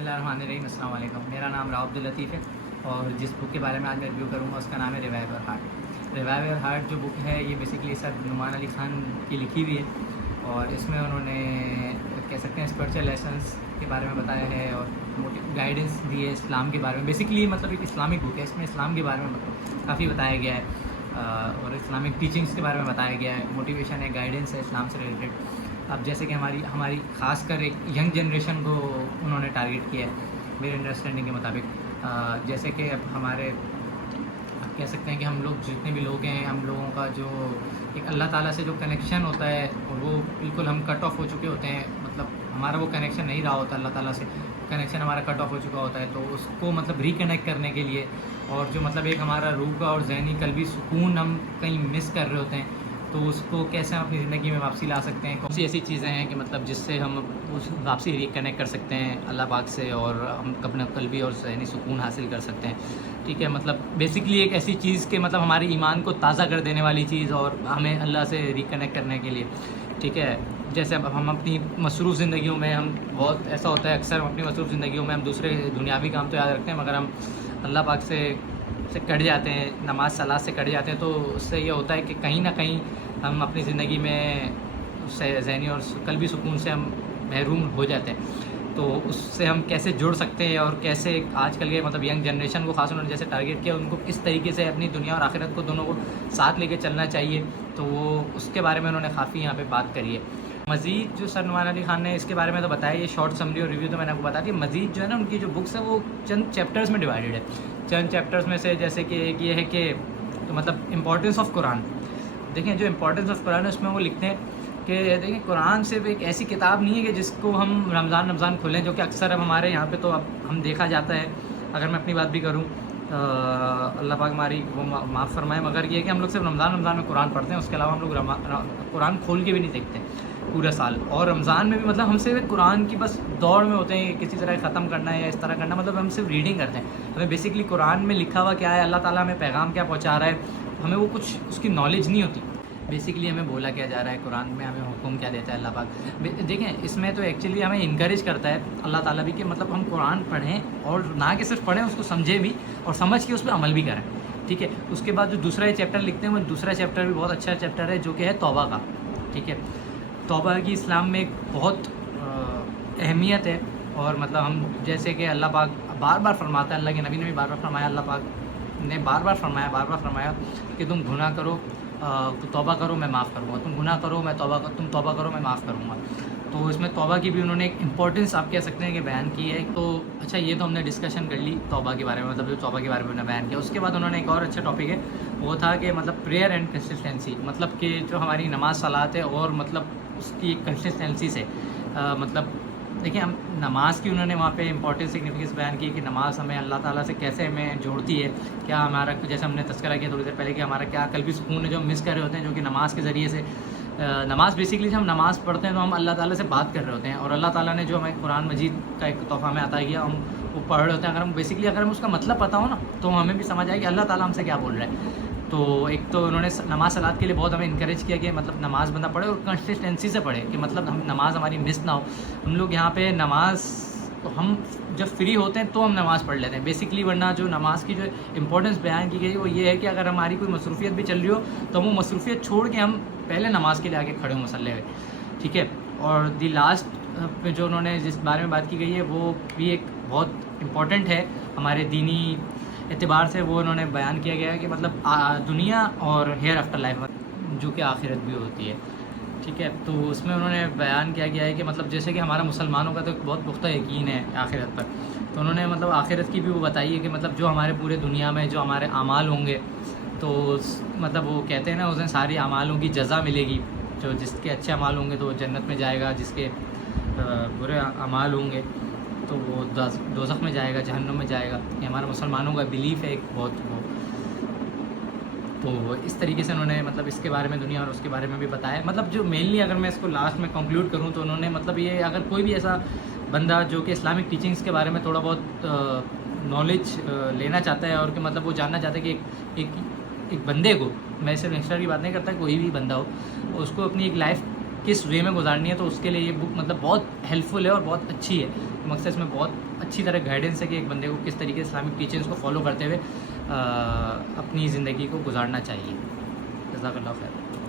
بسم اللہ الرحمن الرحیم. السلام علیکم. میرا نام راؤ عبداللطیف ہے اور جس بک کے بارے میں آج میں ریویو کروں گا اس کا نام ہے revive your heart. Revive your heart جو بک ہے یہ بیسکلی سر نعمان علی خان کی لکھی ہوئی ہے اور اس میں انہوں نے کہہ سکتے ہیں اسپرچل لیسنس کے بارے میں بتایا ہے اور گائیڈنس دی ہے اسلام کے بارے میں. بیسکلی مطلب ایک اسلامک بک ہے, اس میں اسلام کے بارے میں کافی بتایا گیا ہے اور اسلامک ٹیچنگس کے بارے میں بتایا گیا ہے, موٹیویشن ہے, گائیڈنس ہے اسلام سے ریلیٹڈ. اب جیسے کہ ہماری خاص کر ایک ینگ جنریشن کو انہوں نے ٹارگیٹ کیا ہے میرے انڈرسٹینڈنگ کے مطابق. جیسے کہ اب ہمارے آپ کہہ سکتے ہیں کہ ہم لوگ جتنے بھی لوگ ہیں, ہم لوگوں کا جو ایک اللہ تعالیٰ سے جو کنیکشن ہوتا ہے اور وہ بالکل ہم کٹ آف ہو چکے ہوتے ہیں. مطلب ہمارا وہ کنیکشن نہیں رہا ہوتا اللہ تعالیٰ سے, کنیکشن ہمارا کٹ آف ہو چکا ہوتا ہے. تو اس کو مطلب ریکنیکٹ کرنے کے لیے اور جو مطلب ایک ہمارا روح کا اور ذہنی قلبی سکون ہم کہیں مس کر رہے ہوتے ہیں, تو اس کو کیسے ہم اپنی زندگی میں واپسی لا سکتے ہیں, کون سی ایسی چیزیں ہیں کہ مطلب جس سے ہم اس واپسی ریکنیکٹ کر سکتے ہیں اللہ پاک سے اور ہم اپنا قلبی اور ذہنی سکون حاصل کر سکتے ہیں. ٹھیک ہے, مطلب بیسکلی ایک ایسی چیز کہ مطلب ہمارے ایمان کو تازہ کر دینے والی چیز اور ہمیں اللہ سے ریکنیکٹ کرنے کے لیے. ٹھیک ہے, جیسے اب ہم اپنی مصروف زندگیوں میں ہم بہت ایسا ہوتا ہے اکثر ہم اپنی مصروف زندگیوں میں ہم دوسرے دنیاوی کام تو یاد رکھتے ہیں مگر ہم اللہ پاک سے کٹ جاتے ہیں, نماز صلات سے کٹ جاتے ہیں. تو اس سے یہ ہوتا ہے کہ کہیں نہ کہیں ہم اپنی زندگی میں اس سے ذہنی اور قلبی سکون سے ہم محروم ہو جاتے ہیں. تو اس سے ہم کیسے جڑ سکتے ہیں اور کیسے آج کل کے مطلب ینگ جنریشن کو خاص انہوں نے جیسے ٹارگیٹ کیا ان کو کس طریقے سے اپنی دنیا اور آخرت کو دونوں کو ساتھ لے کے چلنا چاہیے, تو وہ اس کے بارے میں انہوں نے کافی یہاں پہ بات کری ہے. مزید جو سر نعمان علی خان نے اس کے بارے میں تو بتایا, یہ شارٹ سمری اور ریویو تو میں نے آپ کو بتا دی. مزید جو ہے نا ان کی جو بکس ہے وہ چند چیپٹرز میں ڈیوائیڈڈ ہے. چند چیپٹرز میں سے جیسے کہ ایک یہ ہے کہ مطلب امپورٹنس آف قرآن. دیکھیں جو امپورٹنس آف قرآن ہے اس میں وہ لکھتے ہیں کہ دیکھیں قرآن صرف ایک ایسی کتاب نہیں ہے کہ جس کو ہم رمضان کھولیں, جو کہ اکثر اب ہمارے یہاں پہ تو اب ہم دیکھا جاتا ہے. اگر میں اپنی بات بھی کروں اللہ پاک ہماری وہ معاف فرمائے, مگر یہ کہ ہم لوگ صرف رمضان میں قرآن پڑھتے ہیں, اس کے علاوہ ہم لوگ قرآن کھول کے بھی نہیں دیکھتے پورا سال. اور رمضان میں بھی مطلب ہم صرف قرآن کی بس دوڑ میں ہوتے ہیں, کسی طرح ختم کرنا ہے یا اس طرح کرنا, مطلب ہم صرف ریڈنگ کرتے ہیں. ہمیں بیسکلی قرآن میں لکھا ہوا کیا ہے, اللہ تعالیٰ ہمیں پیغام کیا پہنچا رہا ہے, ہمیں وہ کچھ اس کی نالج نہیں ہوتی. بیسکلی ہمیں بولا کیا جا رہا ہے قرآن میں, ہمیں حکم کیا دیتا ہے اللہ پاک. دیکھیں اس میں تو ایکچولی ہمیں انکریج کرتا ہے اللہ تعالیٰ بھی کہ مطلب ہم قرآن پڑھیں اور نہ کہ صرف پڑھیں, اس کو سمجھیں بھی اور سمجھ کے اس پہ عمل بھی کریں. ٹھیک ہے, اس کے بعد جو دوسرا چیپٹر لکھتے ہیں وہ دوسرا چیپٹر بھی بہت اچھا چیپٹر ہے جو کہ ہے توبہ کا. ٹھیک ہے, توبہ کی اسلام میں ایک بہت اہمیت ہے اور مطلب ہم جیسے کہ اللہ پاک بار بار فرماتا ہے, اللہ کے نبی نے بھی بار بار فرمایا, اللہ پاک نے بار بار فرمایا کہ تم گناہ کرو توبہ کرو میں معاف کروں گا, تم گناہ کرو تم توبہ کرو میں معاف کروں گا. تو اس میں توبہ کی بھی انہوں نے ایک امپورٹنس آپ کہہ سکتے ہیں کہ بیان کی ہے. تو اچھا یہ تو ہم نے ڈسکشن کر لی توبہ کے بارے میں, مطلب جو توبہ کے بارے میں انہوں نے بیان کیا. اس کے بعد انہوں نے ایک اور اچھا ٹاپک ہے وہ تھا کہ مطلب پریئر اینڈ کنسسٹنسی, مطلب کہ جو ہماری نماز صلات ہے اور مطلب اس کی کنسسٹنسی سے مطلب دیکھیں ہم نماز کی انہوں نے وہاں پہ امپورٹنٹ سگنیفیکینس بیان کی کہ نماز ہمیں اللہ تعالیٰ سے کیسے ہمیں جوڑتی ہے, کیا ہمارا جیسے ہم نے تذکرہ کیا تھوڑی دیر پہلے کہ ہمارا کیا قلبی سکون ہے جو ہم مس کر رہے ہوتے ہیں, جو کہ نماز کے ذریعے سے نماز بیسکلی جب ہم نماز پڑھتے ہیں تو ہم اللہ تعالیٰ سے بات کر رہے ہوتے ہیں اور اللہ تعالیٰ نے جو ہمیں قرآن مجید کا ایک تحفہ ہمیں عطا کیا ہم وہ پڑھ رہے ہوتے ہیں. اگر ہم اس کا مطلب پتہ ہو نا تو ہمیں بھی سمجھ آئے کہ اللہ تعالیٰ ہم سے کیا بول رہا ہے. تو ایک تو انہوں نے نماز صلات کے لیے بہت ہمیں انکریج کیا کہ مطلب نماز بندہ پڑھے اور کنسسٹنسی سے پڑھے, کہ مطلب ہم نماز ہماری مس نہ ہو. ہم لوگ یہاں پہ نماز تو ہم جب فری ہوتے ہیں تو ہم نماز پڑھ لیتے ہیں بیسکلی, ورنہ جو نماز کی جو امپورٹنس بیان کی گئی وہ یہ ہے کہ اگر ہماری کوئی مصروفیت بھی چل رہی ہو تو ہم وہ مصروفیت چھوڑ کے ہم پہلے نماز کے لیے آگے کھڑے ہوں مصلی پہ. ٹھیک ہے, اور دی لاسٹ پہ جو انہوں نے جس بارے میں بات کی گئی ہے وہ بھی ایک بہت امپورٹنٹ ہے ہمارے دینی اعتبار سے. وہ انہوں نے بیان کیا گیا ہے کہ مطلب دنیا اور ہیئر آفٹر لائف جو کہ آخرت بھی ہوتی ہے. ٹھیک ہے, تو اس میں انہوں نے بیان کیا گیا ہے کہ مطلب جیسے کہ ہمارا مسلمانوں کا تو ایک بہت پختہ یقین ہے آخرت پر, تو انہوں نے مطلب آخرت کی بھی وہ بتائی ہے کہ مطلب جو ہمارے پورے دنیا میں جو ہمارے اعمال ہوں گے تو مطلب وہ کہتے ہیں نا اس دن ساری اعمالوں کی جزا ملے گی. جو جس کے اچھے اعمال ہوں گے تو وہ جنت میں جائے گا, جس کے برے اعمال ہوں گے تو وہ دوزخ میں جائے گا, جہنم میں جائے گا. یہ ہمارا مسلمانوں کا بلیف ہے ایک بہت وہ. تو اس طریقے سے انہوں نے مطلب اس کے بارے میں دنیا اور اس کے بارے میں بھی بتایا. مطلب جو مینلی اگر میں اس کو لاسٹ میں کنکلوڈ کروں تو انہوں نے مطلب یہ اگر کوئی بھی ایسا بندہ جو کہ اسلامک ٹیچنگس کے بارے میں تھوڑا بہت نالج لینا چاہتا ہے اور کہ مطلب وہ جاننا چاہتا ہے کہ ایک بندے کو, میں صرف یونگسٹر کی بات نہیں کرتا, کوئی بھی بندہ ہو اس کو اپنی ایک لائف کس وے میں گزارنی ہے, تو اس کے لیے یہ بک مطلب بہت ہیلپ فل ہے اور بہت اچھی ہے. مقصد اس میں بہت اچھی طرح گائیڈنس ہے کہ ایک بندے کو کس طریقے سے اسلامک ٹیچنگس کو فالو کرتے ہوئے اپنی زندگی کو گزارنا چاہیے. جزاک اللہ خیر.